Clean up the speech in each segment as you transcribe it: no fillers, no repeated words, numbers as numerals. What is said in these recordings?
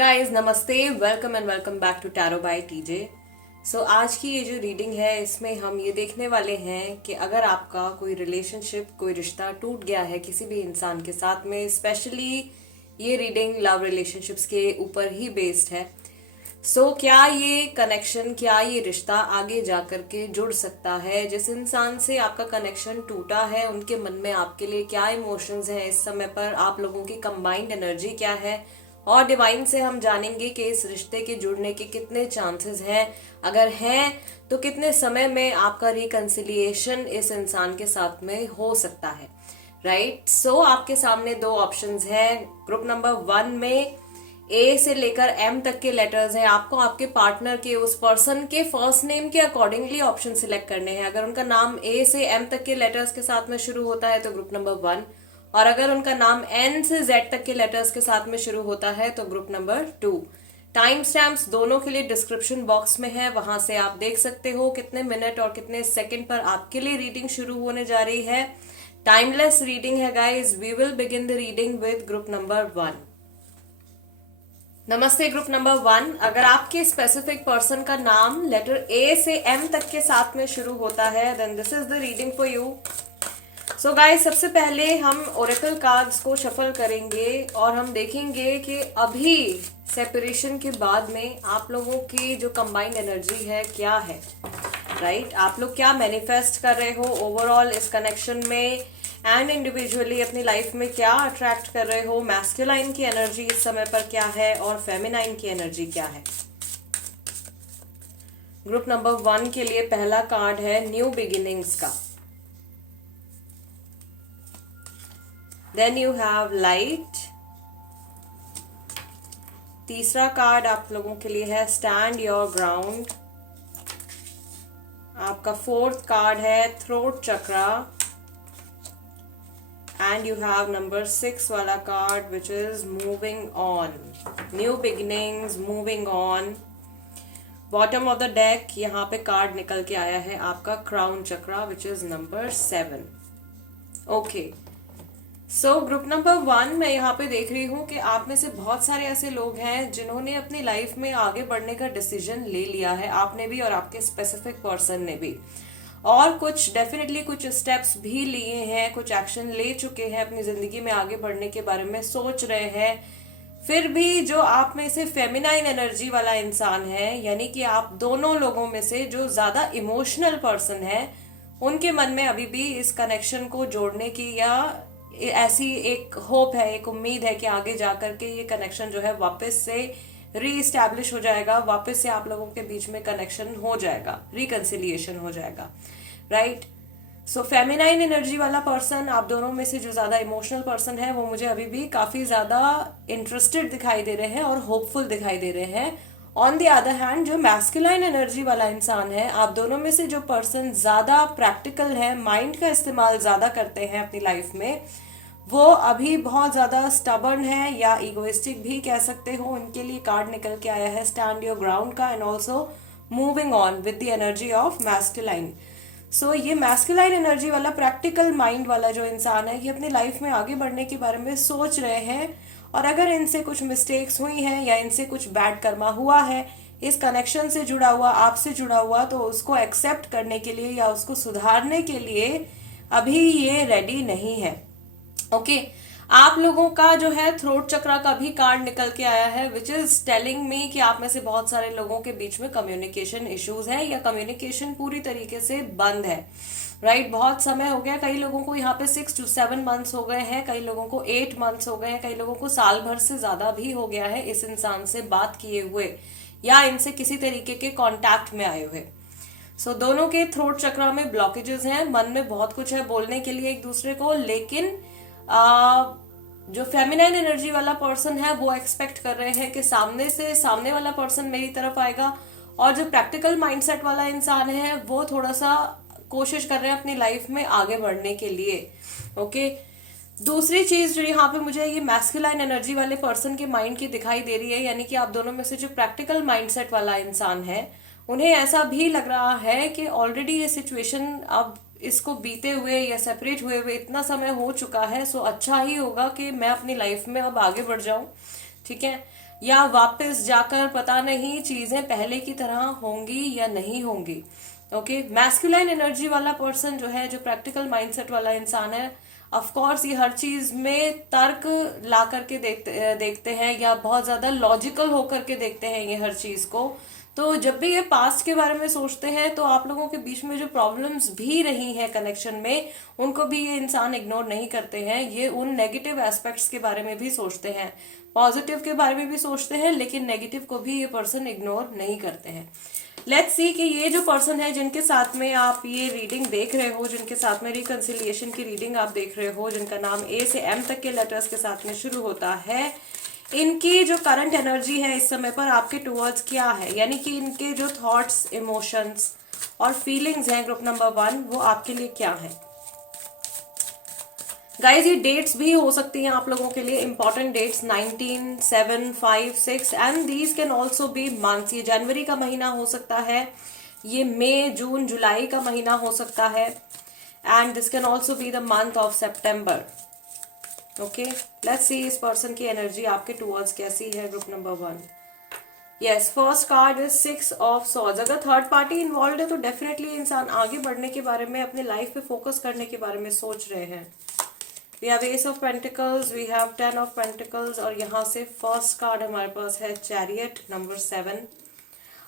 Guys, नमस्ते, welcome and welcome back to tarot by TJ. So आज की ये जो रीडिंग है इसमें हम ये देखने वाले हैं कि अगर आपका कोई रिलेशनशिप, कोई रिश्ता टूट गया है किसी भी इंसान के साथ में, स्पेशली ये रीडिंग लव रिलेशनशिप्स के ऊपर ही बेस्ड है। क्या ये कनेक्शन, क्या ये रिश्ता आगे जाकर के जुड़ सकता है? जिस इंसान से आपका कनेक्शन टूटा है उनके मन में आपके लिए क्या इमोशंस हैं इस समय पर, आप लोगों की कंबाइंड एनर्जी क्या है, और डिवाइन से हम जानेंगे कि इस रिश्ते के जुड़ने के कितने चांसेस हैं, अगर हैं तो कितने समय में आपका रिकंसिलिएशन इस इंसान के साथ में हो सकता है। राइट। आपके सामने दो ऑप्शंस हैं। ग्रुप नंबर 1 में ए से लेकर एम तक के लेटर्स हैं। आपको आपके पार्टनर के, उस पर्सन के फर्स्ट नेम के अकॉर्डिंगली ऑप्शन सिलेक्ट करने हैं। अगर उनका नाम ए से एम तक के लेटर्स के साथ में शुरू होता है तो ग्रुप नंबर 1, और अगर उनका नाम एन से जेड तक के लेटर्स के साथ में शुरू होता है तो ग्रुप नंबर 2। टाइम स्टैम्प्स दोनों के लिए डिस्क्रिप्शन बॉक्स में है, वहां से आप देख सकते हो कितने मिनट और कितने सेकंड पर आपके लिए रीडिंग शुरू होने जा रही है। टाइमलेस रीडिंग है guys. We will begin the reading with group number 1। नमस्ते ग्रुप नंबर 1। अगर आपके स्पेसिफिक पर्सन का नाम लेटर ए से एम तक के साथ में शुरू होता है then this is the reading for you. Guys, सबसे पहले हम ओरेकल कार्ड्स को शफल करेंगे और हम देखेंगे कि अभी सेपरेशन के बाद में आप लोगों की जो कंबाइंड एनर्जी है क्या है। राइट। आप लोग क्या मैनिफेस्ट कर रहे हो ओवरऑल इस कनेक्शन में, एंड इंडिविजुअली अपनी लाइफ में क्या अट्रैक्ट कर रहे हो। मैस्कुलाइन की एनर्जी इस समय पर क्या है और फेमिनाइन की एनर्जी क्या है। ग्रुप नंबर 1 के लिए पहला कार्ड है न्यू बिगिनिंग्स का। Then you have light. तीसरा कार्ड आप लोगों के लिए है स्टैंड योर ग्राउंड। आपका फोर्थ कार्ड है throat chakra, and you have number 6 वाला card which is moving on. New beginnings, moving on. Bottom of the deck यहाँ पे कार्ड निकल के आया है आपका crown chakra which is number 7। Okay. Group number 1 मैं यहाँ पे देख रही हूँ कि आप में से बहुत सारे ऐसे लोग हैं जिन्होंने अपनी लाइफ में आगे बढ़ने का डिसीजन ले लिया है। आपने भी और आपके स्पेसिफिक पर्सन ने भी, और कुछ डेफिनेटली कुछ स्टेप्स भी लिए हैं, कुछ एक्शन ले चुके हैं, अपनी जिंदगी में आगे बढ़ने के बारे में सोच रहे हैं। फिर भी जो आप में से फेमिनाइन एनर्जी वाला इंसान है, यानी कि आप दोनों लोगों में से जो ज्यादा इमोशनल पर्सन है, उनके मन में अभी भी इस कनेक्शन को जोड़ने की या ऐसी एक होप है, एक उम्मीद है कि आगे जाकर के ये कनेक्शन जो है वापस से रीइस्टैब्लिश हो जाएगा, वापस से आप लोगों के बीच में कनेक्शन हो जाएगा, रिकंसिलिएशन हो जाएगा। राइट। फेमिनाइन एनर्जी वाला पर्सन, आप दोनों में से जो ज्यादा इमोशनल पर्सन है, वो मुझे अभी भी काफी ज्यादा इंटरेस्टेड दिखाई दे रहे हैं और होपफुल दिखाई दे रहे हैं। ऑन द अदर हैंड जो मैस्कुलाइन एनर्जी वाला इंसान है, आप दोनों में से जो पर्सन ज्यादा प्रैक्टिकल है, माइंड का इस्तेमाल ज्यादा करते हैं अपनी लाइफ में, वो अभी बहुत ज्यादा स्टबर्न है या इगोइस्टिक भी कह सकते हो। उनके लिए कार्ड निकल के आया है स्टैंड योर ग्राउंड का, and also moving on with the energy of masculine. ये मैस्कुलाइन एनर्जी वाला प्रैक्टिकल माइंड वाला जो इंसान है, ये अपनी लाइफ में आगे बढ़ने के बारे में सोच रहे हैं, और अगर इनसे कुछ मिस्टेक्स हुई हैं या इनसे कुछ बैड कर्मा हुआ है इस कनेक्शन से जुड़ा हुआ, आपसे जुड़ा हुआ, तो उसको एक्सेप्ट करने के लिए या उसको सुधारने के लिए अभी ये रेडी नहीं है। ओके। आप लोगों का जो है थ्रोट चक्रा का भी कार्ड निकल के आया है विच इज टेलिंग मी कि आप में से बहुत सारे लोगों के बीच में कम्युनिकेशन इश्यूज है या कम्युनिकेशन पूरी तरीके से बंद है। राइट। बहुत समय हो गया, कई लोगों को यहाँ पे 6 to 7 मंथ्स हो गए हैं, कई लोगों को 8 मंथ्स हो गए हैं, कई लोगों को साल भर से ज्यादा भी हो गया है इस इंसान से बात किए हुए या इनसे किसी तरीके के कांटेक्ट में आए हुए। दोनों के थ्रोट चक्रा में ब्लॉकेजेस हैं, मन में बहुत कुछ है बोलने के लिए एक दूसरे को, लेकिन जो फेमिनाइन एनर्जी वाला पर्सन है वो एक्सपेक्ट कर रहे हैं कि सामने वाला पर्सन मेरी तरफ आएगा, और जो प्रैक्टिकल माइंडसेट वाला इंसान है वो थोड़ा सा कोशिश कर रहे हैं अपनी लाइफ में आगे बढ़ने के लिए। ओके। दूसरी चीज जो यहाँ पे मुझे ये मैस्कुलाइन एनर्जी वाले पर्सन के माइंड की दिखाई दे रही है, यानी कि आप दोनों में से जो प्रैक्टिकल माइंडसेट वाला इंसान है, उन्हें ऐसा भी लग रहा है कि ऑलरेडी ये सिचुएशन अब इसको बीते हुए या सेपरेट हुए हुए इतना समय हो चुका है, अच्छा ही होगा कि मैं अपनी लाइफ में अब आगे बढ़ जाऊं। ठीक है। या वापस जाकर पता नहीं चीजें पहले की तरह होंगी या नहीं होंगी। ओके, मैस्कुलाइन एनर्जी वाला पर्सन जो है, जो प्रैक्टिकल माइंडसेट वाला इंसान है, ऑफ कोर्स ये हर चीज में तर्क ला करके देखते हैं या बहुत ज्यादा लॉजिकल होकर के देखते हैं ये हर चीज को। तो जब भी ये पास्ट के बारे में सोचते हैं तो आप लोगों के बीच में जो प्रॉब्लम्स भी रही हैं कनेक्शन में, उनको भी ये इंसान इग्नोर नहीं करते हैं। ये उन नेगेटिव एस्पेक्ट्स के बारे में भी सोचते हैं, पॉजिटिव के बारे में भी सोचते हैं, लेकिन नेगेटिव को भी ये पर्सन इग्नोर नहीं करते हैं। लेट्स सी कि ये जो पर्सन है जिनके साथ में आप ये रीडिंग देख रहे हो, जिनके साथ में रिकंसिलिएशन की रीडिंग आप देख रहे हो, जिनका नाम ए से एम तक के लेटर्स के साथ में शुरू होता है, इनकी जो करंट एनर्जी है इस समय पर आपके टुवर्ड्स क्या है, यानी कि इनके जो थॉट्स, इमोशंस और फीलिंग्स हैं ग्रुप नंबर 1, वो आपके लिए क्या है। गाइज ये डेट्स भी हो सकती हैं आप लोगों के लिए important dates, 19, 7, 5, 6 and these can also be months. ये जनवरी का महीना हो सकता है, ये मई, जून, जुलाई का महीना हो सकता है, and this can also be the month of September. Okay, let's see इस पर्सन की एनर्जी आपके टुवर्ड्स कैसी है group number 1। Yes, first card is 6 of swords. अगर थर्ड पार्टी इन्वॉल्व है तो डेफिनेटली इंसान आगे बढ़ने के बारे में, अपने लाइफ पे फोकस करने के बारे में सोच रहे हैं। We have ace of pentacles, we have 10 of pentacles, और यहाँ से फर्स्ट कार्ड हमारे पास है chariot number 7।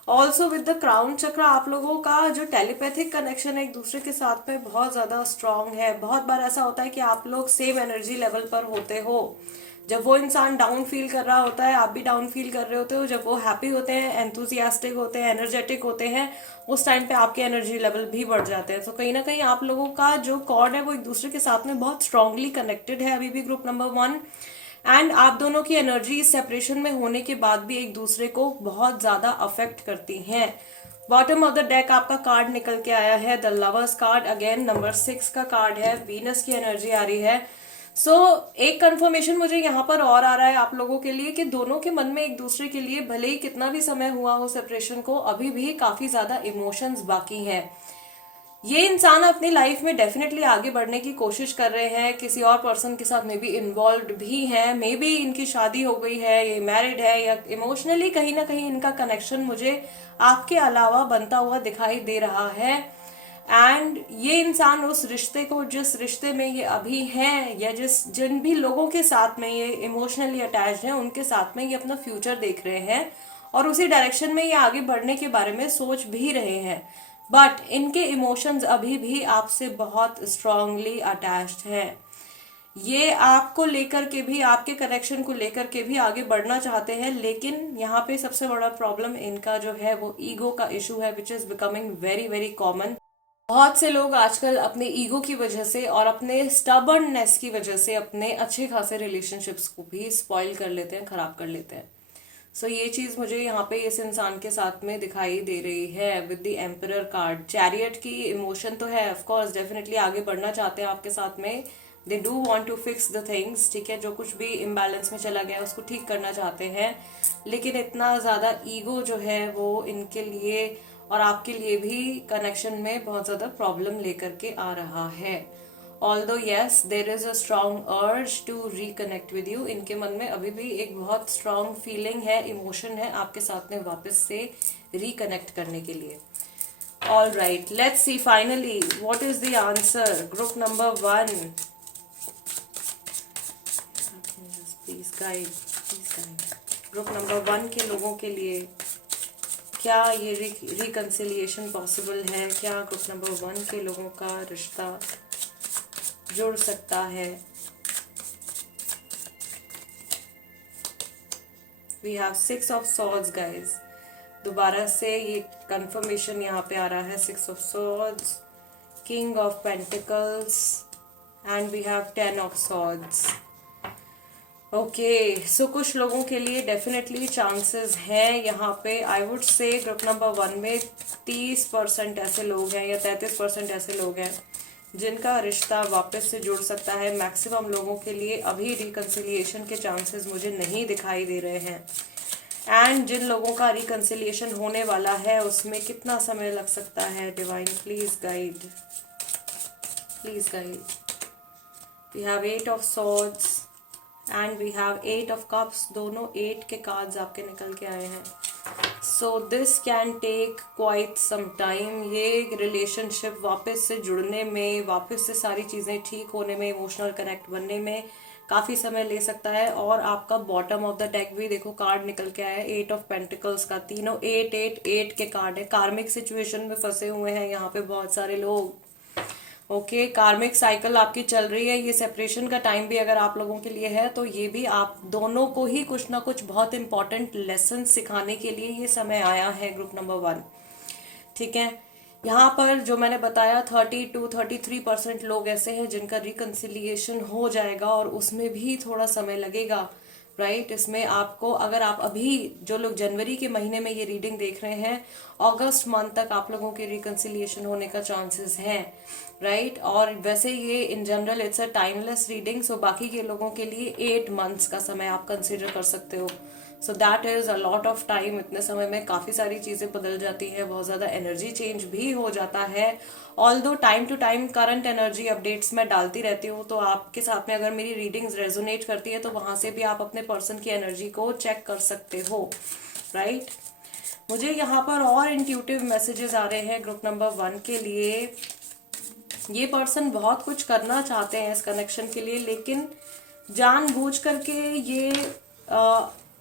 Also with the crown chakra, आप लोगों का जो टेलीपैथिक कनेक्शन है एक दूसरे के साथ में बहुत ज्यादा स्ट्रांग है। बहुत बार ऐसा होता है कि आप लोग सेम एनर्जी लेवल पर होते हो। जब वो इंसान डाउन फील कर रहा होता है, आप भी डाउन फील कर रहे होते हो। जब वो हैप्पी होते हैं, एंथुजियास्टिक होते हैं, एनर्जेटिक होते हैं, उस टाइम पे आपके एनर्जी लेवल भी बढ़ जाते हैं। तो कहीं ना कहीं आप लोगों का जो कॉर्ड है वो एक दूसरे के साथ में बहुत स्ट्रांगली कनेक्टेड है अभी भी ग्रुप नंबर 1। एंड आप दोनों की एनर्जी सेपरेशन में होने के बाद भी एक दूसरे को बहुत ज्यादा अफेक्ट करती हैं। बॉटम ऑफ द डेक आपका कार्ड निकल के आया है the lovers card, again number 6 का कार्ड है, वीनस की एनर्जी आ रही है। एक कंफर्मेशन मुझे यहाँ पर और आ रहा है आप लोगों के लिए कि दोनों के मन में एक दूसरे के लिए भले ही कितना भी समय हुआ हो सेपरेशन को, अभी भी काफी ज्यादा इमोशंस बाकी हैं। ये इंसान अपनी लाइफ में डेफिनेटली आगे बढ़ने की कोशिश कर रहे हैं, किसी और पर्सन के साथ मे बी इन्वॉल्व भी हैं, मे बी इनकी शादी हो गई है, ये मैरिड है, या इमोशनली कहीं ना कहीं इनका कनेक्शन मुझे आपके अलावा बनता हुआ दिखाई दे रहा है। एंड ये इंसान उस रिश्ते को, जिस रिश्ते में ये अभी हैं, या जिन भी लोगों के साथ में ये इमोशनली अटैच्ड हैं, उनके साथ में ये अपना फ्यूचर देख रहे हैं और उसी डायरेक्शन में ये आगे बढ़ने के बारे में सोच भी रहे हैं। बट इनके इमोशंस अभी भी आपसे बहुत स्ट्रांगली अटैच्ड हैं। ये आपको लेकर के भी, आपके कनेक्शन को लेकर के भी आगे बढ़ना चाहते हैं, लेकिन यहाँ पे सबसे बड़ा प्रॉब्लम इनका जो है वो ईगो का इशू है, which is becoming very very common. बहुत से लोग आजकल अपने ईगो की वजह से और अपने स्टबर्ननेस की वजह से अपने अच्छे खासे रिलेशनशिप्स को भी स्पॉइल कर लेते हैं, खराब कर लेते हैं। ये चीज मुझे यहाँ पे इस इंसान के साथ में दिखाई दे रही है with the emperor card. Chariot की इमोशन तो है, ऑफ कोर्स डेफिनेटली आगे बढ़ना चाहते हैं आपके साथ में, they do want to fix the things, ठीक है, जो कुछ भी इम्बैलेंस में चला गया उसको ठीक करना चाहते हैं, लेकिन इतना ज्यादा ईगो जो है वो इनके लिए और आपके लिए भी कनेक्शन में बहुत ज्यादा प्रॉब्लम लेकर के आ रहा है। Although yes, there is a strong urge to reconnect with you, इनके मन में अभी भी एक बहुत strong feeling है, emotion है आपके साथ में वापस से reconnect करने के लिए। All right, let's see finally what is the answer. Group number 1. Please guide, please guide. Group number 1 के लोगों के लिए क्या ये reconciliation possible है? क्या ग्रुप नंबर 1 के लोगों का रिश्ता जुड़ सकता है? We have 6 of swords guys, दोबारा से ये कंफर्मेशन यहाँ पे आ रहा है, 6 of swords, king of pentacles and we have 10 of swords. Okay, so कुछ लोगों के लिए डेफिनेटली चांसेस हैं यहाँ पे। I would say group number 1 में 30% ऐसे लोग हैं या 33% ऐसे लोग हैं जिनका रिश्ता वापस से जुड़ सकता है। मैक्सिमम लोगों के लिए अभी रिकंसिलिएशन के चांसेस मुझे नहीं दिखाई दे रहे हैं। एंड जिन लोगों का रिकंसिलिएशन होने वाला है उसमें कितना समय लग सकता है? Divine please guide, please guide. We have 8 of swords and we have 8 of cups, दोनों 8 के कार्ड्स आपके निकल के आए हैं. So this can take quite some time. ये रिलेशनशिप वापस से जुड़ने में, वापस से सारी चीज़ें ठीक होने में, इमोशनल कनेक्ट बनने में काफ़ी समय ले सकता है. और आपका बॉटम ऑफ द डेक भी देखो कार्ड निकल के आया है 8 ऑफ पेंटिकल्स का. तीनों 8 8 8 के कार्ड है. कार्मिक सिचुएशन में फंसे हुए हैं यहाँ पे बहुत सारे लोग. ओके, कार्मिक साइकिल आपकी चल रही है. ये सेपरेशन का टाइम भी अगर आप लोगों के लिए है तो ये भी आप दोनों को ही कुछ ना कुछ बहुत इंपॉर्टेंट लेसन सिखाने के लिए ये समय आया है ग्रुप नंबर 1. ठीक है, यहाँ पर जो मैंने बताया 30 to 33% लोग ऐसे हैं जिनका रिकन्सिलिएशन हो जाएगा और उसमें भी थोड़ा समय लगेगा. राइट, इसमें आपको, अगर आप अभी जो लोग जनवरी के महीने में ये रीडिंग देख रहे हैं, अगस्त मंथ तक आप लोगों के रिकन्सिलिएशन होने का चांसेस हैं. राइट, और वैसे ये in general it's a timeless reading. So बाकी के लोगों के लिए 8 मंथ्स का समय आप कंसिडर कर सकते हो. So that is a lot of time. इतने समय में काफी सारी चीजें बदल जाती है, बहुत ज्यादा एनर्जी चेंज भी हो जाता है. Although time to time current energy updates मैं डालती रहती हूँ, तो आपके साथ में अगर मेरी रीडिंग्स रेजोनेट करती है तो वहां से भी आप अपने पर्सन की एनर्जी को चेक कर सकते हो. राइट, मुझे यहाँ पर और इंट्यूटिव मैसेजेस आ रहे हैं ग्रुप नंबर 1 के लिए. ये पर्सन बहुत कुछ करना चाहते हैं इस कनेक्शन के लिए, लेकिन जानबूझ करके ये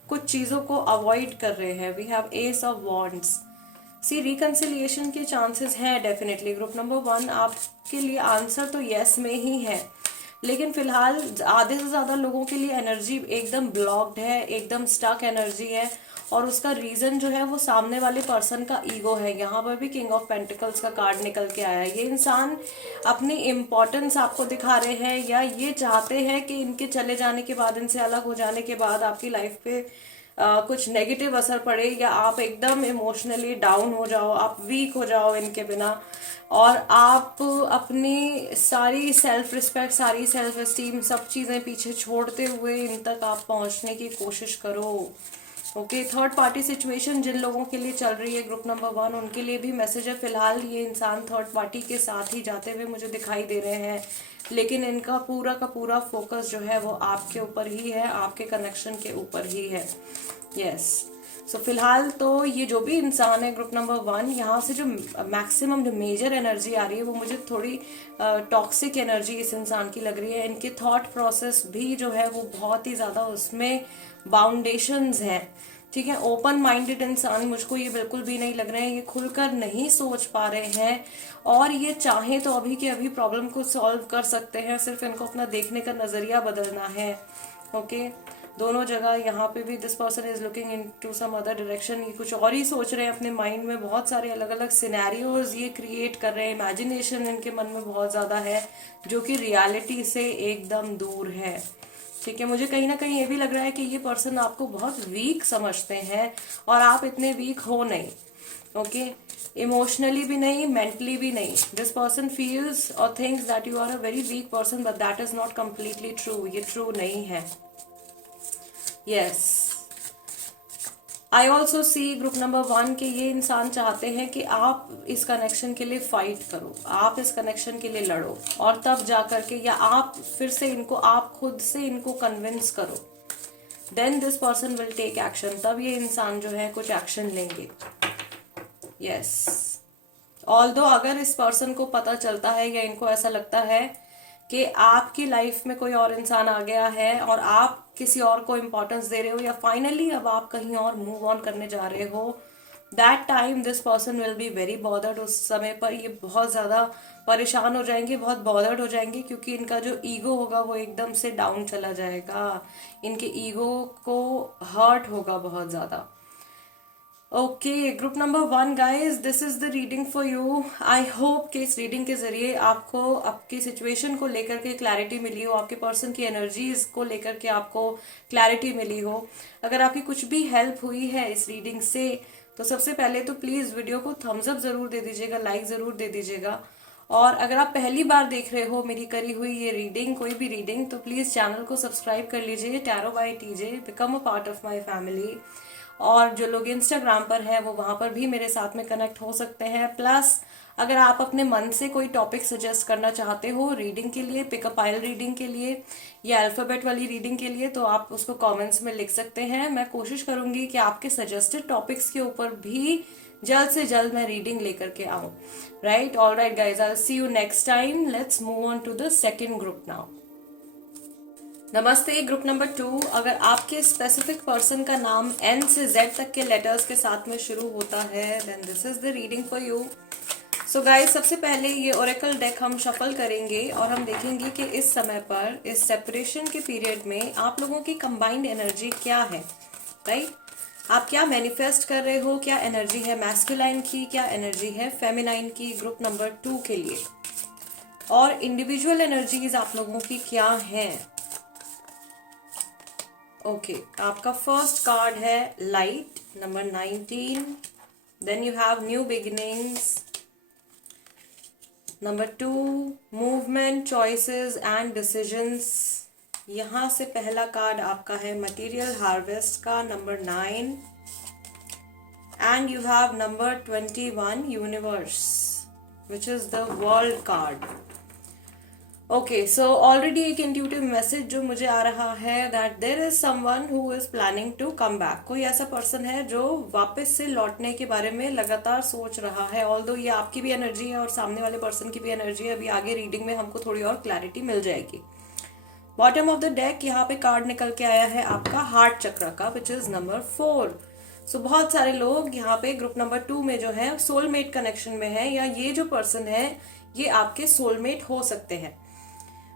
कुछ चीजों को अवॉइड कर रहे हैं. We have ace of wands. See, reconciliation के चांसेस हैं डेफिनेटली. ग्रुप नंबर 1 आपके लिए आंसर तो यस में ही है, लेकिन फिलहाल आधे से ज्यादा लोगों के लिए एनर्जी एकदम ब्लॉक्ड है, एकदम स्टक एनर्जी है. और उसका रीजन जो है वो सामने वाले पर्सन का ईगो है. यहाँ पर भी किंग ऑफ पेंटिकल्स का कार्ड निकल के आया है. ये इंसान अपनी इम्पोर्टेंस आपको दिखा रहे हैं, या ये चाहते हैं कि इनके चले जाने के बाद, इनसे अलग हो जाने के बाद आपकी लाइफ पे कुछ नेगेटिव असर पड़े, या आप एकदम इमोशनली डाउन हो जाओ, आप वीक हो जाओ इनके बिना, और आप अपनी सारी सेल्फ रिस्पेक्ट, सारी सेल्फ एस्टीम, सब चीज़ें पीछे छोड़ते हुए इन तक आप पहुंचने की कोशिश करो. ओके, थर्ड पार्टी सिचुएशन जिन लोगों के लिए चल रही है ग्रुप नंबर 1, उनके लिए भी मैसेज है. फिलहाल ये इंसान थर्ड पार्टी के साथ ही जाते हुए मुझे दिखाई दे रहे हैं, लेकिन इनका पूरा का पूरा फोकस जो है वो आपके ऊपर ही है, आपके कनेक्शन के ऊपर ही है. यस, सो फिलहाल तो ये जो भी इंसान है ग्रुप नंबर 1, यहाँ से जो मैक्सिमम जो मेजर एनर्जी आ रही है वो मुझे थोड़ी टॉक्सिक एनर्जी इस इंसान की लग रही है. इनके थॉट प्रोसेस भी जो है वो बहुत ही ज़्यादा उसमें बाउंडेशंस हैं. ठीक है, ओपन माइंडेड इंसान मुझको ये बिल्कुल भी नहीं लग रहे हैं. ये खुलकर नहीं सोच पा रहे हैं, और ये चाहे तो अभी के अभी प्रॉब्लम को सॉल्व कर सकते हैं. सिर्फ इनको अपना देखने का नजरिया बदलना है. ओके, दोनों जगह यहाँ पे भी this person is looking into some other direction. ये कुछ और ही सोच रहे हैं अपने माइंड में. बहुत सारे अलग अलग सिनेरियोज ये क्रिएट कर रहे हैं. इमेजिनेशन इनके मन में बहुत ज्यादा है, जो कि रियलिटी से एकदम दूर है. ठीक है, मुझे कहीं ना कहीं ये भी लग रहा है कि ये पर्सन आपको बहुत वीक समझते हैं, और आप इतने वीक हो नहीं. ओके, इमोशनली भी नहीं, मेंटली भी नहीं. दिस पर्सन फील्स और thinks that you are a very weak person, but that is not completely true. ये ट्रू नहीं है. Yes, I also see group number 1 के ये इंसान चाहते हैं कि आप इस कनेक्शन के लिए फाइट करो, आप इस कनेक्शन के लिए लड़ो, और तब जाकर के, या आप फिर से इनको, आप खुद से इनको कन्विंस करो. Then this person will take action. तब ये इंसान जो है कुछ एक्शन लेंगे. यस, ऑल्दो अगर इस पर्सन को पता चलता है, या इनको ऐसा लगता है कि आपकी लाइफ में कोई और इंसान आ गया है और आप किसी और को इम्पोर्टेंस दे रहे हो, या फाइनली अब आप कहीं और मूव ऑन करने जा रहे हो, that time this person will be very bothered. उस समय पर ये बहुत ज्यादा परेशान हो जाएंगे, बहुत बॉदर्ड हो जाएंगे, क्योंकि इनका जो ईगो होगा वो एकदम से डाउन चला जाएगा. इनके ईगो को हर्ट होगा बहुत ज्यादा. Okay, group number 1 guys, this is the reading for you. I hope कि इस रीडिंग के जरिए आपको आपकी सिचुएशन को लेकर के क्लैरिटी मिली हो, आपके पर्सन की एनर्जीज को लेकर के आपको क्लैरिटी मिली हो. अगर आपकी कुछ भी हेल्प हुई है इस रीडिंग से, तो सबसे पहले तो प्लीज वीडियो को थम्स अप जरूर दे दीजिएगा, लाइक जरूर दे दीजिएगा. और अगर आप पहली बार देख रहे हो मेरी करी हुई ये रीडिंग, कोई भी रीडिंग, तो प्लीज चैनल को सब्सक्राइब कर लीजिए. Tarot by TJ, become a part of my family. और जो लोग इंस्टाग्राम पर हैं वो वहां पर भी मेरे साथ में कनेक्ट हो सकते हैं. प्लस अगर आप अपने मन से कोई टॉपिक सजेस्ट करना चाहते हो रीडिंग के लिए, पिकअप आइल रीडिंग के लिए या अल्फाबेट वाली रीडिंग के लिए, तो आप उसको कमेंट्स में लिख सकते हैं। मैं कोशिश करूंगी कि आपके सजेस्टेड टॉपिक्स के ऊपर भी जल्द से जल्द मैं रीडिंग लेकर के आऊं। Right, all right guys, I see you next time. Let's move on to the second group now. नमस्ते, ग्रुप नंबर 2। अगर आपके स्पेसिफिक पर्सन का नाम N से Z तक के लेटर्स के साथ में शुरू होता है, then this is the reading for you. So guys, सबसे पहले ये ओरेकल डेक हम शफल करेंगे और हम देखेंगे कि इस समय पर, इस सेपरेशन के पीरियड में आप लोगों की कंबाइंड एनर्जी क्या है। राइट, आप क्या मैनिफेस्ट कर रहे हो, क्या एनर्जी है मैस्कुलाइन की, क्या एनर्जी है फेमिनाइन की ग्रुप नंबर 2 के लिए, और इंडिविजुअल एनर्जीज आप लोगों की क्या हैं। ओके, आपका फर्स्ट कार्ड है light number 19, then you have new beginnings number 2, movement, choices and decisions. यहां से पहला कार्ड आपका है मटेरियल हार्वेस्ट का number 9, and you have number 21 universe, which is the world card. Okay, so already एक intuitive message जो मुझे आ रहा है that there is someone who is planning to come back. कोई ऐसा पर्सन है जो वापस से लौटने के बारे में लगातार सोच रहा है। ऑल्दो ये आपकी भी एनर्जी है और सामने वाले पर्सन की भी एनर्जी है। अभी आगे रीडिंग में हमको थोड़ी और क्लैरिटी मिल जाएगी। बॉटम ऑफ द डेक यहाँ पे कार्ड निकल के आया है आपका हार्ट चक्र का, विच इज नंबर 4। सो बहुत सारे लोग यहाँ पे ग्रुप नंबर 2 में जो है सोलमेट कनेक्शन में है, या ये जो पर्सन है ये आपके सोलमेट हो सकते हैं।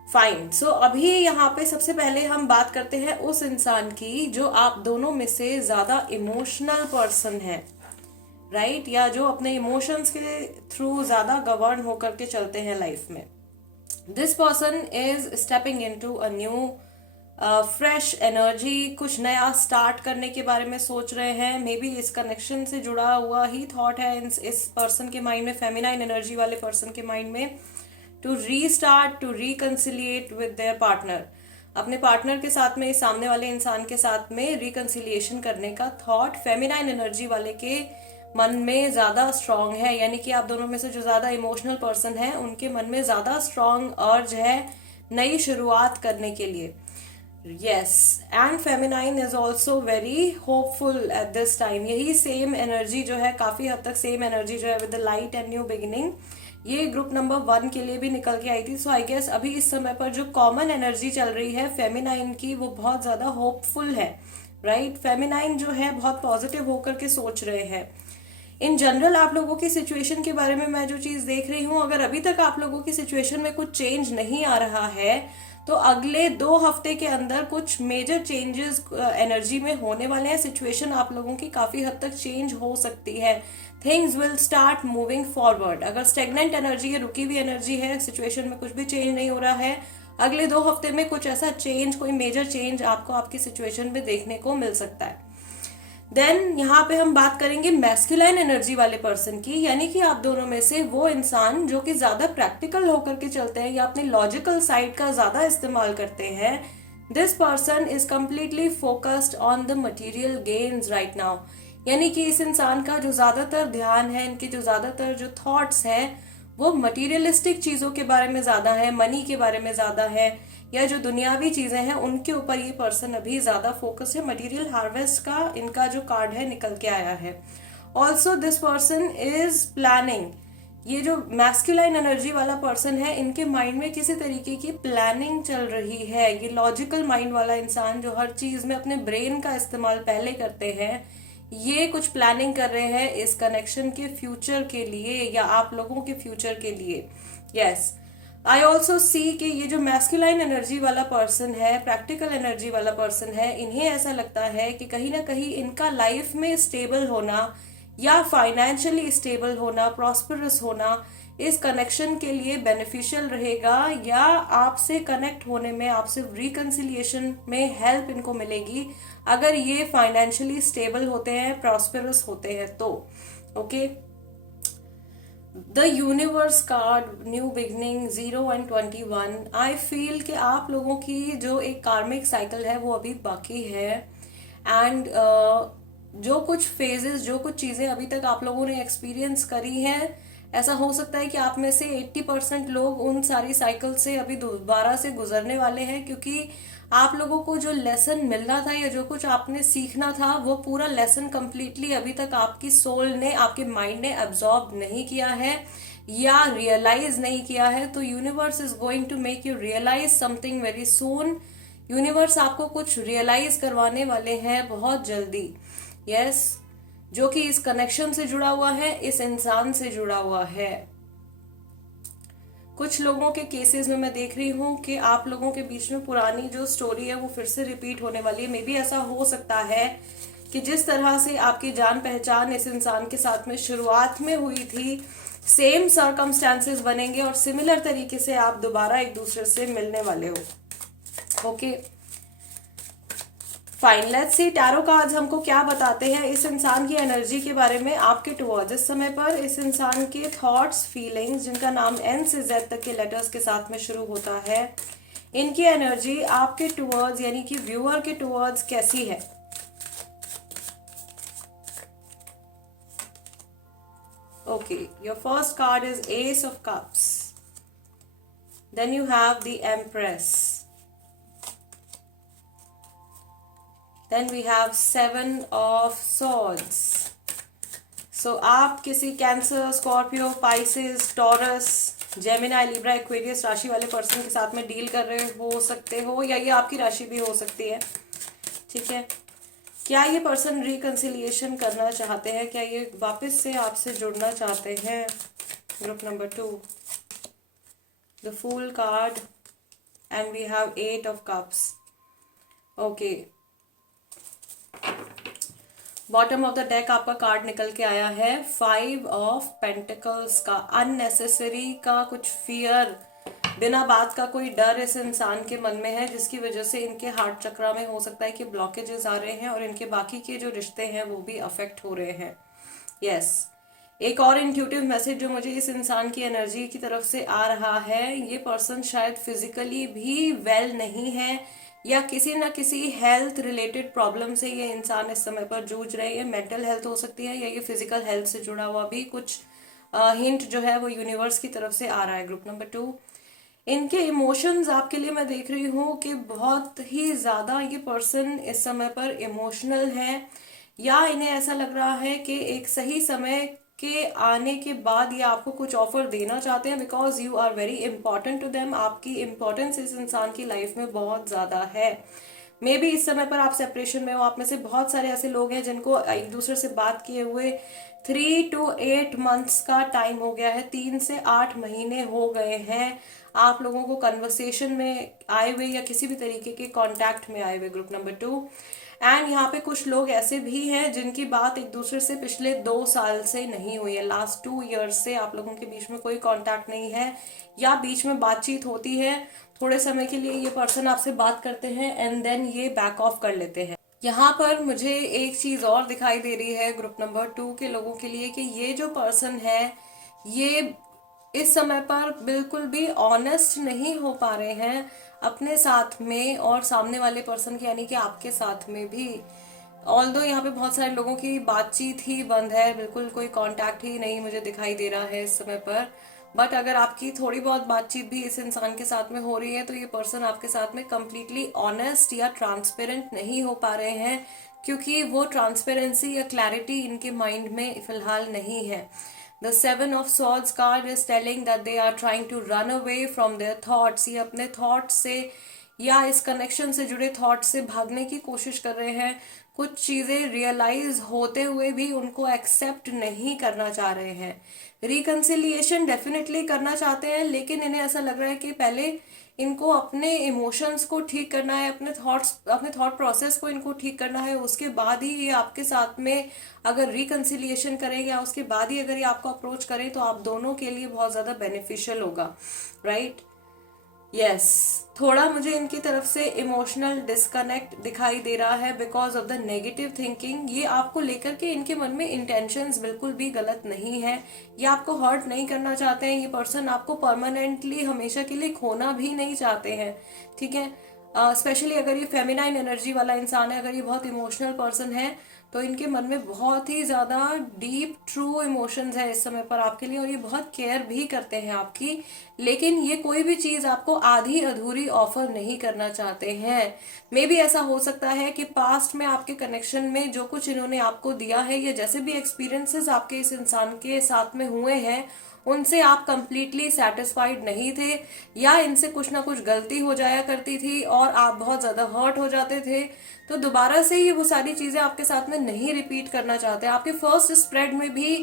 फाइन, सो अभी यहाँ पे सबसे पहले हम बात करते हैं उस इंसान की जो आप दोनों में से ज्यादा इमोशनल पर्सन है। राइट, या जो अपने इमोशंस के थ्रू ज्यादा गवर्न होकर के चलते हैं लाइफ में। This person is stepping into a new fresh energy, कुछ नया स्टार्ट करने के बारे में सोच रहे हैं। मे बी इस कनेक्शन से जुड़ा हुआ ही थॉट है इस पर्सन के माइंड में, फेमिनाइन एनर्जी वाले पर्सन के माइंड में, to restart, to reconcile with their partner. अपने पार्टनर के साथ में, सामने वाले इंसान के साथ में रिकंसिलिएशन करने का थॉट फेमिनाइन एनर्जी वाले के मन में ज्यादा स्ट्रांग है। यानी कि आप दोनों में से जो ज्यादा इमोशनल पर्सन है उनके मन में ज्यादा स्ट्रांग अर्ज है नई शुरुआत करने के लिए। Yes, and feminine is also very hopeful at this time. यही सेम एनर्जी जो है, काफी हद तक सेम एनर्जी जो है with the light and new beginning, ये ग्रुप नंबर 1 के लिए भी निकल के आई थी। सो आई गेस अभी इस समय पर जो कॉमन एनर्जी चल रही है फेमिनाइन की, वो बहुत ज्यादा होपफुल है। राइट, फेमिनाइन जो है बहुत पॉजिटिव होकर के सोच रहे हैं। इन जनरल आप लोगों की सिचुएशन के बारे में मैं जो चीज देख रही हूँ, अगर अभी तक आप लोगों की सिचुएशन में कुछ चेंज नहीं आ रहा है तो अगले 2 हफ्ते के अंदर कुछ मेजर चेंजेस एनर्जी में होने वाले हैं। सिचुएशन आप लोगों की काफी हद तक चेंज हो सकती है। Things will start moving forward. अगर स्टेगनेंट एनर्जी है, रुकी हुई एनर्जी है, सिचुएशन में कुछ भी चेंज नहीं हो रहा है, अगले 2 हफ्ते में कुछ ऐसा चेंज, कोई मेजर चेंज आपको आपकी सिचुएशन में देखने को मिल सकता है। देन यहाँ पे हम बात करेंगे मैस्कुलाइन एनर्जी वाले पर्सन की, यानी कि आप दोनों में से वो इंसान जो कि ज्यादा प्रैक्टिकल होकर के चलते हैं या अपनी लॉजिकल साइड का ज्यादा इस्तेमाल करते हैं। This person is completely focused on the material gains right now. यानी कि इस इंसान का जो ज्यादातर ध्यान है, इनके जो ज्यादातर जो थॉट्स हैं, वो मटीरियलिस्टिक चीजों के बारे में ज्यादा है, मनी के बारे में ज्यादा है, या जो दुनियावी चीजें हैं उनके ऊपर ये पर्सन अभी ज्यादा फोकस है। मटेरियल हार्वेस्ट का इनका जो कार्ड है निकल के आया है। Also this person is planning. ये जो मैस्कुलाइन एनर्जी वाला पर्सन है, इनके माइंड में किसी तरीके की प्लानिंग चल रही है। ये लॉजिकल माइंड वाला इंसान जो हर चीज में अपने ब्रेन का इस्तेमाल पहले करते हैं, ये कुछ प्लानिंग कर रहे हैं इस कनेक्शन के फ्यूचर के लिए या आप लोगों के फ्यूचर के लिए। यस, आई ऑल्सो सी कि ये जो मैस्कुलाइन एनर्जी वाला पर्सन है, प्रैक्टिकल एनर्जी वाला पर्सन है, इन्हें ऐसा लगता है कि कहीं ना कहीं इनका लाइफ में स्टेबल होना या फाइनेंशियली स्टेबल होना, प्रॉस्परस होना इस कनेक्शन के लिए बेनिफिशियल रहेगा, या आपसे कनेक्ट होने में, आपसे रिकंसिलिएशन में हेल्प इनको मिलेगी अगर ये फाइनेंशियली स्टेबल होते हैं, प्रॉस्परस होते हैं तो। Okay, the universe card, new beginning, 0 and 21। I feel कि आप लोगों की जो एक कार्मिक साइकिल है वो अभी बाकी है, एंड जो कुछ फेजेस, जो कुछ चीजें अभी तक आप लोगों ने एक्सपीरियंस करी हैं, ऐसा हो सकता है कि आप में से 80% लोग उन सारी साइकिल से अभी दोबारा से गुजरने वाले हैं, क्योंकि आप लोगों को जो लेसन मिलना था या जो कुछ आपने सीखना था वो पूरा लेसन कंप्लीटली अभी तक आपकी सोल ने, आपके माइंड ने एब्जॉर्ब नहीं किया है या रियलाइज नहीं किया है। तो universe is going to make you realise something very soon. Universe आपको कुछ रियलाइज करवाने वाले हैं बहुत जल्दी। यस, जो कि इस कनेक्शन से जुड़ा हुआ है, इस इंसान से जुड़ा हुआ है। कुछ लोगों के केसेस में मैं देख रही हूँ कि आप लोगों के बीच में पुरानी जो स्टोरी है वो फिर से रिपीट होने वाली है। मे बी ऐसा हो सकता है कि जिस तरह से आपकी जान पहचान इस इंसान के साथ में शुरुआत में हुई थी, सेम सर्कमस्टांसेस बनेंगे और सिमिलर तरीके से आप दोबारा एक दूसरे से मिलने वाले हो। Okay fine, let's see tarot cards हमको क्या बताते हैं इस इंसान की एनर्जी के बारे में आपके टुवर्ड्स। इस समय पर इस इंसान के थॉट्स, फीलिंग्स, जिनका नाम एन से जेड तक के लेटर्स के साथ में शुरू होता है, इनकी एनर्जी आपके टुवर्ड्स यानी कि व्यूअर के टुवर्ड्स कैसी है। Okay, your first card is ace of cups, then you have the empress, then we have 7 of swords. So आप किसी Cancer, Scorpio, Pisces, Taurus, Gemini, Libra, Aquarius राशि वाले पर्सन के साथ में डील कर रहे हो सकते हो, या ये आपकी राशि भी हो सकती है। ठीक है, क्या ये पर्सन रिकंसिलिएशन करना चाहते हैं, क्या ये वापस से आपसे जुड़ना चाहते हैं। Group number 2, the fool card and we have 8 of cups. Okay, bottom of the deck आपका कार्ड निकल के आया है 5 ऑफ पेंटिकल्स का। अननेसेसरी का कुछ फियर, बिना बात का कोई डर इस इंसान के मन में है, जिसकी वजह से इनके हार्ट चक्रा में हो सकता है कि ब्लॉकेजेस आ रहे हैं और इनके बाकी के जो रिश्ते हैं वो भी अफेक्ट हो रहे हैं। यस, एक और इंट्यूटिव मैसेज जो मुझे इस इंसान की एनर्जी की तरफ से आ रहा है, ये पर्सन शायद फिजिकली भी वेल नहीं है या किसी ना किसी हेल्थ रिलेटेड प्रॉब्लम से ये इंसान इस समय पर जूझ रहे हैं। मेंटल हेल्थ हो सकती है या ये फिजिकल हेल्थ से जुड़ा हुआ भी कुछ हिंट जो है वो यूनिवर्स की तरफ से आ रहा है। ग्रुप नंबर 2, इनके इमोशंस आपके लिए मैं देख रही हूँ कि बहुत ही ज़्यादा ये पर्सन इस समय पर इमोशनल है, या इन्हें ऐसा लग रहा है कि एक सही समय के आने के बाद ये आपको कुछ ऑफर देना चाहते हैं, because you are very important to them. आपकी इंपॉर्टेंस इस इंसान की लाइफ में बहुत ज़्यादा है। मे बी इस समय पर आप सेपरेशन में हो, आप में से बहुत सारे ऐसे लोग हैं जिनको एक दूसरे से बात किए हुए 3 to 8 मंथ्स का टाइम हो गया है, 3 से 8 महीने हो गए हैं आप लोगों को कन्वर्सेशन में आए हुए या किसी भी तरीके के कॉन्टैक्ट में आए हुए। ग्रुप नंबर 2, एंड यहाँ पे कुछ लोग ऐसे भी हैं जिनकी बात एक दूसरे से पिछले 2 साल से नहीं हुई है। लास्ट 2 ईयर्स से आप लोगों के बीच में कोई कांटेक्ट नहीं है, या बीच में बातचीत होती है, थोड़े समय के लिए ये पर्सन आपसे बात करते हैं एंड देन ये बैक ऑफ कर लेते हैं। यहाँ पर मुझे एक चीज और दिखाई दे रही है ग्रुप नंबर 2 के लोगों के लिए कि ये जो पर्सन है ये इस समय पर बिल्कुल भी ऑनेस्ट नहीं हो पा रहे हैं अपने साथ में और सामने वाले पर्सन के यानी कि आपके साथ में भी। ऑल्दो यहाँ पे बहुत सारे लोगों की बातचीत ही बंद है, बिल्कुल कोई कांटेक्ट ही नहीं मुझे दिखाई दे रहा है इस समय पर। बट अगर आपकी थोड़ी बहुत बातचीत भी इस इंसान के साथ में हो रही है तो ये पर्सन आपके साथ में कम्प्लीटली ऑनेस्ट या ट्रांसपेरेंट नहीं हो पा रहे हैं, क्योंकि वो ट्रांसपेरेंसी या क्लैरिटी इनके माइंड में फिलहाल नहीं है। The 7 of Swords card is telling that they are trying to run away from their thoughts. ये अपने थॉट्स से या इस कनेक्शन से जुड़े थॉट्स से भागने की कोशिश कर रहे हैं। कुछ चीज़ें रियलाइज होते हुए भी उनको एक्सेप्ट नहीं करना चाह रहे हैं। रिकंसिलिएशन डेफिनेटली करना चाहते हैं, लेकिन इन्हें ऐसा लग रहा है कि पहले इनको अपने इमोशंस को ठीक करना है, अपने थॉट प्रोसेस को इनको ठीक करना है, उसके बाद ही ये आपके साथ में अगर रिकंसिलिएशन करें या उसके बाद ही अगर ये आपको अप्रोच करें तो आप दोनों के लिए बहुत ज़्यादा बेनिफिशियल होगा। राइट, यस, थोड़ा मुझे इनकी तरफ से इमोशनल डिस्कनेक्ट दिखाई दे रहा है because of the negative thinking. ये आपको लेकर के इनके मन में इंटेंशंस बिल्कुल भी गलत नहीं है, ये आपको हर्ट नहीं करना चाहते हैं। ये पर्सन आपको परमानेंटली हमेशा के लिए खोना भी नहीं चाहते हैं। ठीक है, स्पेशली अगर ये फेमिनाइन एनर्जी वाला इंसान है, अगर ये बहुत इमोशनल पर्सन है तो इनके मन में बहुत ही ज़्यादा डीप ट्रू इमोशंस है इस समय पर आपके लिए, और ये बहुत केयर भी करते हैं आपकी। लेकिन ये कोई भी चीज़ आपको आधी अधूरी ऑफर नहीं करना चाहते हैं। मे बी ऐसा हो सकता है कि पास्ट में आपके कनेक्शन में जो कुछ इन्होंने आपको दिया है, या जैसे भी एक्सपीरियंसेस आपके इस इंसान के साथ में हुए हैं, उनसे आप कंप्लीटली सेटिस्फाइड नहीं थे, या इनसे कुछ ना कुछ गलती हो जाया करती थी और आप बहुत ज्यादा हर्ट हो जाते थे। तो दोबारा से ये वो सारी चीजें आपके साथ में नहीं रिपीट करना चाहते। आपके फर्स्ट स्प्रेड में भी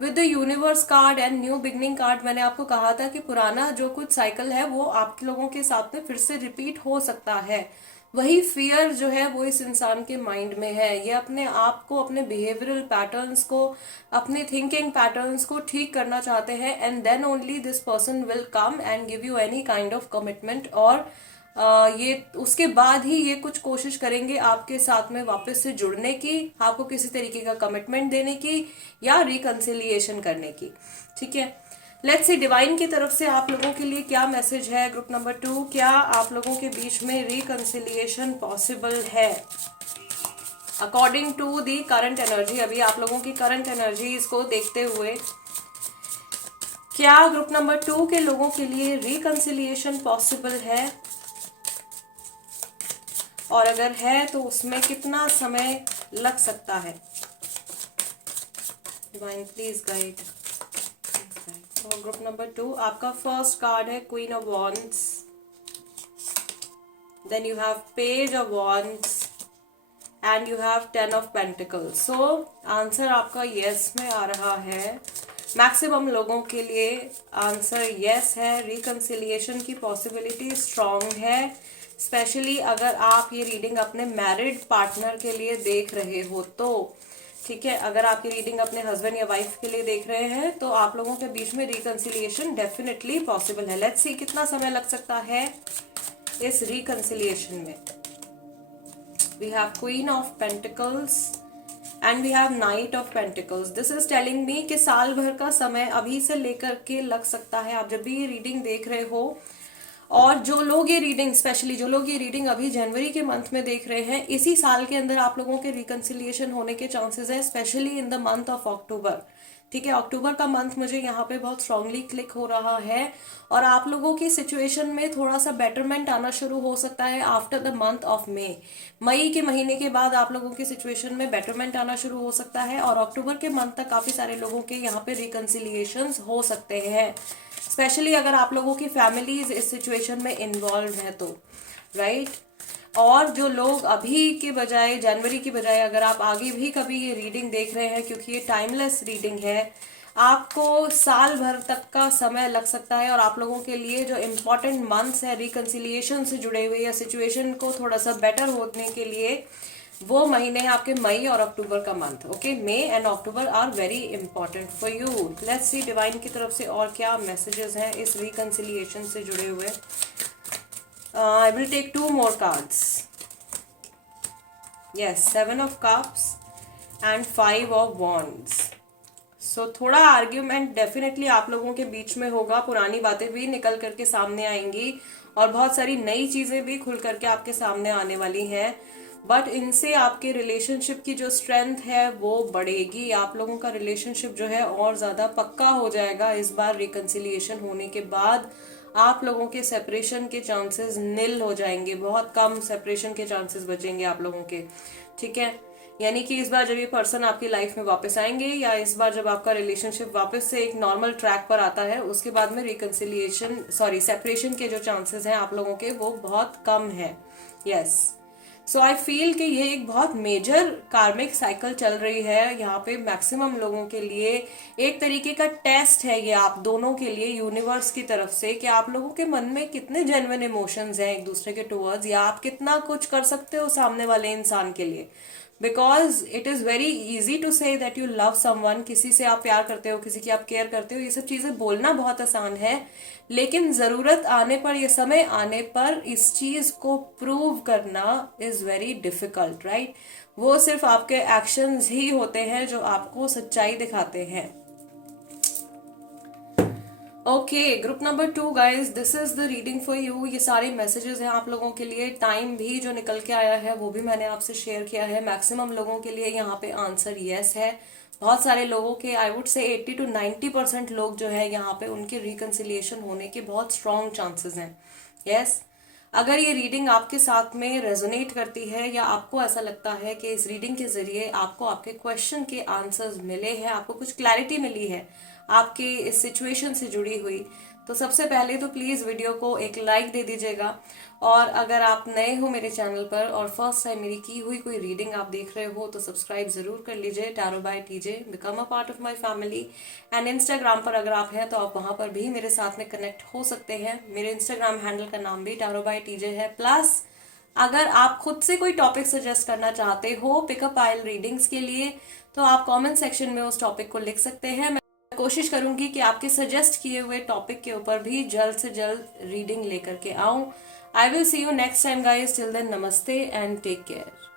with the universe card and new beginning card मैंने आपको कहा था कि पुराना जो कुछ साइकिल है वो आप लोगों के साथ में फिर से रिपीट हो सकता है। वही फियर जो है वो इस इंसान के माइंड में है। ये अपने आप को, अपने बिहेवियरल पैटर्न्स को, अपने थिंकिंग पैटर्न्स को ठीक करना चाहते हैं, and then only this person will come and give you any kind of commitment. और ये उसके बाद ही ये कुछ कोशिश करेंगे आपके साथ में वापस से जुड़ने की, आपको किसी तरीके का कमिटमेंट देने की या रिकंसिलिएशन करने की। ठीक है, लेट्स सी डिवाइन की तरफ से आप लोगों के लिए क्या मैसेज है। ग्रुप नंबर 2, क्या आप लोगों के बीच में रिकंसिलिएशन पॉसिबल है according to the current energy. अभी आप लोगों की करंट एनर्जी इसको देखते हुए क्या ग्रुप नंबर 2 के लोगों के लिए रिकंसिलिएशन पॉसिबल है, और अगर है तो उसमें कितना समय लग सकता है। Divine please guide. तो ग्रुप नंबर 2 आपका फर्स्ट कार्ड है queen of wands, then you have page of wands and you have 10 of pentacles. So answer आपका यस में आ रहा है। मैक्सिमम लोगों के लिए आंसर यस है। रिकंसिलिएशन की पॉसिबिलिटी स्ट्रांग है, स्पेशली अगर आप ये रीडिंग अपने मैरिड पार्टनर के लिए देख रहे हो तो। ठीक है, अगर आप ये रीडिंग अपने हस्बैंड या वाइफ के लिए देख रहे हैं तो आप लोगों के बीच में रिकंसिलिएशन डेफिनेटली पॉसिबल है। लेट्स सी कितना समय लग सकता है इस रिकंसिलिएशन में। We have queen of pentacles and we have knight of pentacles. This is telling me कि साल भर का समय अभी से लेकर के लग सकता है। आप जब भी ये रीडिंग देख रहे हो, और जो लोग ये रीडिंग, स्पेशली जो लोग ये रीडिंग अभी जनवरी के मंथ में देख रहे हैं, इसी साल के अंदर आप लोगों के रिकंसिलिएशन होने के चांसेस है, specially in the month of October. ठीक है, अक्टूबर का मंथ मुझे यहाँ पे बहुत स्ट्रांगली क्लिक हो रहा है, और आप लोगों की सिचुएशन में थोड़ा सा बेटरमेंट आना शुरू हो सकता है after the month of May के महीने के बाद आप लोगों की सिचुएशन में बेटरमेंट आना शुरू हो सकता है, और अक्टूबर के मंथ तक काफी सारे लोगों के यहाँ पे रिकंसिलिएशन हो सकते हैं, स्पेशली अगर आप लोगों की फैमिलीज इस सिचुएशन में इन्वॉल्व है तो, राइट। और जो लोग अभी के बजाय, जनवरी की बजाय, अगर आप आगे भी कभी ये रीडिंग देख रहे हैं, क्योंकि ये टाइमलेस रीडिंग है, आपको साल भर तक का समय लग सकता है। और आप लोगों के लिए जो इम्पोर्टेंट मंथ्स है रिकंसिलिएशन से जुड़े हुए या सिचुएशन को थोड़ा सा बेटर होने के लिए, वो महीने हैं आपके मई और अक्टूबर का month. Okay, May and October are very important for you. Let's see divine की तरफ से और क्या मैसेजेस हैं इस रिकंसिलिएशन से जुड़े हुए। I will take 2 more cards. Yes, 7 of cups and 5 of wands. So थोड़ा आर्ग्यूमेंट डेफिनेटली आप लोगों के बीच में होगा, पुरानी बातें भी निकल करके सामने आएंगी और बहुत सारी नई चीजें भी खुल करके आपके सामने आने वाली हैं, बट इनसे आपके रिलेशनशिप की जो स्ट्रेंथ है वो बढ़ेगी। आप लोगों का रिलेशनशिप जो है और ज्यादा पक्का हो जाएगा इस बार रिकंसिलिएशन होने के बाद। आप लोगों के सेपरेशन के चांसेस निल हो जाएंगे, बहुत कम सेपरेशन के चांसेस बचेंगे आप लोगों के। ठीक है, यानी कि इस बार जब ये पर्सन आपकी लाइफ में वापस आएंगे, या इस बार जब आपका रिलेशनशिप वापस से एक नॉर्मल ट्रैक पर आता है, उसके बाद में रिकंसिलिएशन, सॉरी, सेपरेशन के जो चांसेस हैं आप लोगों के वो बहुत कम है। यस, सो आई फील कि ये एक बहुत मेजर कार्मिक साइकिल चल रही है यहाँ पे मैक्सिमम लोगों के लिए। एक तरीके का टेस्ट है ये आप दोनों के लिए यूनिवर्स की तरफ से, कि आप लोगों के मन में कितने जेन्युइन इमोशंस हैं एक दूसरे के टुवर्ड्स, या आप कितना कुछ कर सकते हो सामने वाले इंसान के लिए। Because it is very easy to say that you love someone, किसी से आप प्यार करते हो, किसी की आप केयर करते हो, ये सब चीजें बोलना बहुत आसान है, लेकिन जरूरत आने पर, ये समय आने पर इस चीज को प्रूव करना इज वेरी डिफिकल्ट, राइट। वो सिर्फ आपके एक्शंस ही होते हैं जो आपको सच्चाई दिखाते हैं। Okay, group number 2 guys, this is the reading for you. ये सारे मैसेजेस हैं आप लोगों के लिए। टाइम भी जो निकल के आया है वो भी मैंने आपसे शेयर किया है। मैक्सिमम लोगों के लिए यहाँ पे आंसर यस है। बहुत सारे लोगों के, आई वुड से 80 to 90% लोग जो है यहाँ पे, उनके रिकंसिलिएशन होने के बहुत स्ट्रॉन्ग चांसेस हैं। यस, अगर ये रीडिंग आपके साथ में रेजोनेट करती है या आपको ऐसा लगता है कि इस रीडिंग के जरिए आपको आपके क्वेश्चन के आंसर्स मिले हैं, आपको कुछ क्लैरिटी मिली है आपके इस सिचुएशन से जुड़ी हुई, तो सबसे पहले तो प्लीज वीडियो को एक लाइक दे दीजिएगा। और अगर आप नए हो मेरे चैनल पर और फर्स्ट टाइम मेरी की हुई कोई रीडिंग आप देख रहे हो तो सब्सक्राइब जरूर कर लीजिए, tarot by TJ, become a part of my family. And Instagram पर अगर आप हैं तो आप वहां पर भी मेरे साथ में कनेक्ट हो सकते हैं। मेरे इंस्टाग्राम हैंडल का नाम भी टैरो बाय टीजे है। प्लस अगर आप खुद से कोई टॉपिक सजेस्ट करना चाहते हो पिकअप आइल रीडिंग्स के लिए, तो आप कमेंट सेक्शन में उस टॉपिक को लिख सकते हैं। मैं कोशिश करूंगी कि आपके सजेस्ट किए हुए टॉपिक के ऊपर भी जल्द से जल्द रीडिंग लेकर के आऊं। I will see you next time guys, till then नमस्ते एंड टेक केयर।